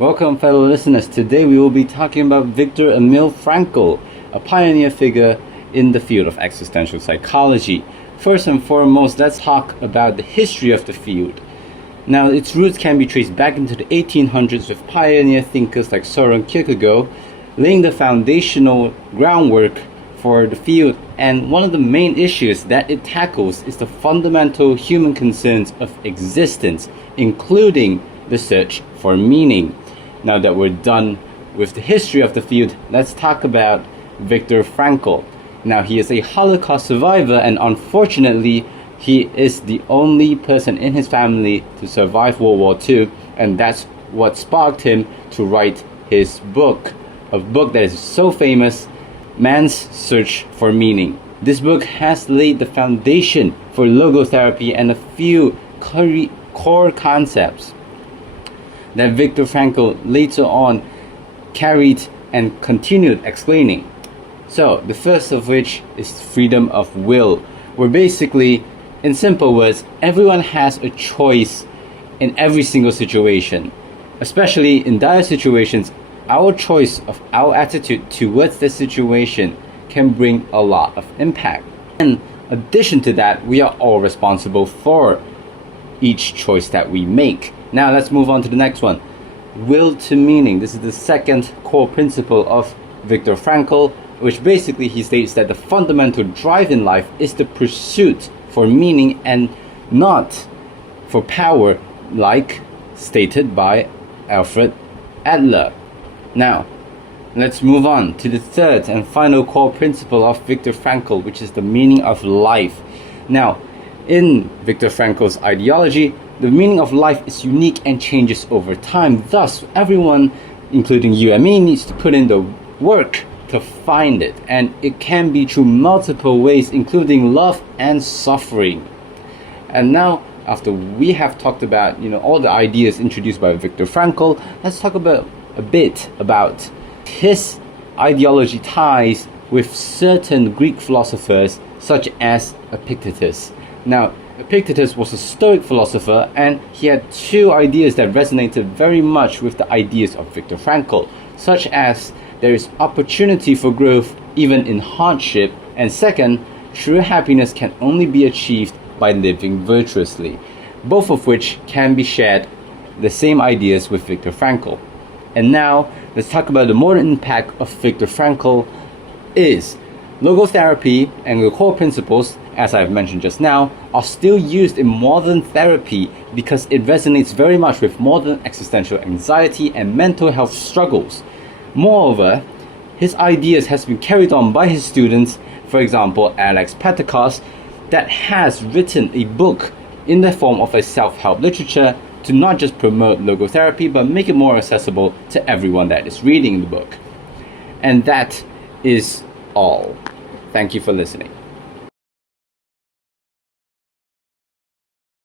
Welcome, fellow listeners. Today we will be talking about Victor Emil Frankl, a pioneer figure in the field of existential psychology. First and foremost, let's talk about the history of the field. Now, its roots can be traced back into the 1800s with pioneer thinkers like Søren Kierkegaard laying the foundational groundwork for the field, and one of the main issues that it tackles is the fundamental human concerns of existence, including the search for meaning. Now that we're done with the history of the field, let's talk about Victor Frankl. Now, he is a Holocaust survivor, and unfortunately, he is the only person in his family to survive World War II, and that's what sparked him to write his book, a book that is so famous, Man's Search for Meaning. This book has laid the foundation for logotherapy and a few core concepts that Victor Frankl later on carried and continued explaining. So, the first of which is freedom of will, where basically, in simple words, everyone has a choice in every single situation. Especially in dire situations, our choice of our attitude towards the situation can bring a lot of impact. In addition to that, we are all responsible for each choice that we make. Now let's move on to the next one. Will to meaning. This is the second core principle of Victor Frankl, which basically he states that the fundamental drive in life is the pursuit for meaning and not for power, like stated by Alfred Adler. Now, let's move on to the third and final core principle of Victor Frankl, which is the meaning of life. Now, in Victor Frankl's ideology, the meaning of life is unique and changes over time. Thus, everyone, including you and me, needs to put in the work to find it. And it can be through multiple ways, including love and suffering. And now, after we have talked about, all the ideas introduced by Victor Frankl, let's talk about a bit about his ideology ties with certain Greek philosophers such as Epictetus. Now, Epictetus was a Stoic philosopher, and he had two ideas that resonated very much with the ideas of Victor Frankl, such as there is opportunity for growth even in hardship, and second, true happiness can only be achieved by living virtuously, both of which can be shared, the same ideas with Victor Frankl. And now, let's talk about the modern impact of Victor Frankl is logotherapy, and the core principles, as I've mentioned just now, are still used in modern therapy because it resonates very much with modern existential anxiety and mental health struggles. Moreover, his ideas has been carried on by his students, for example, Alex Patakos, that has written a book in the form of a self-help literature to not just promote logotherapy, but make it more accessible to everyone that is reading the book. And that is all. Thank you for listening.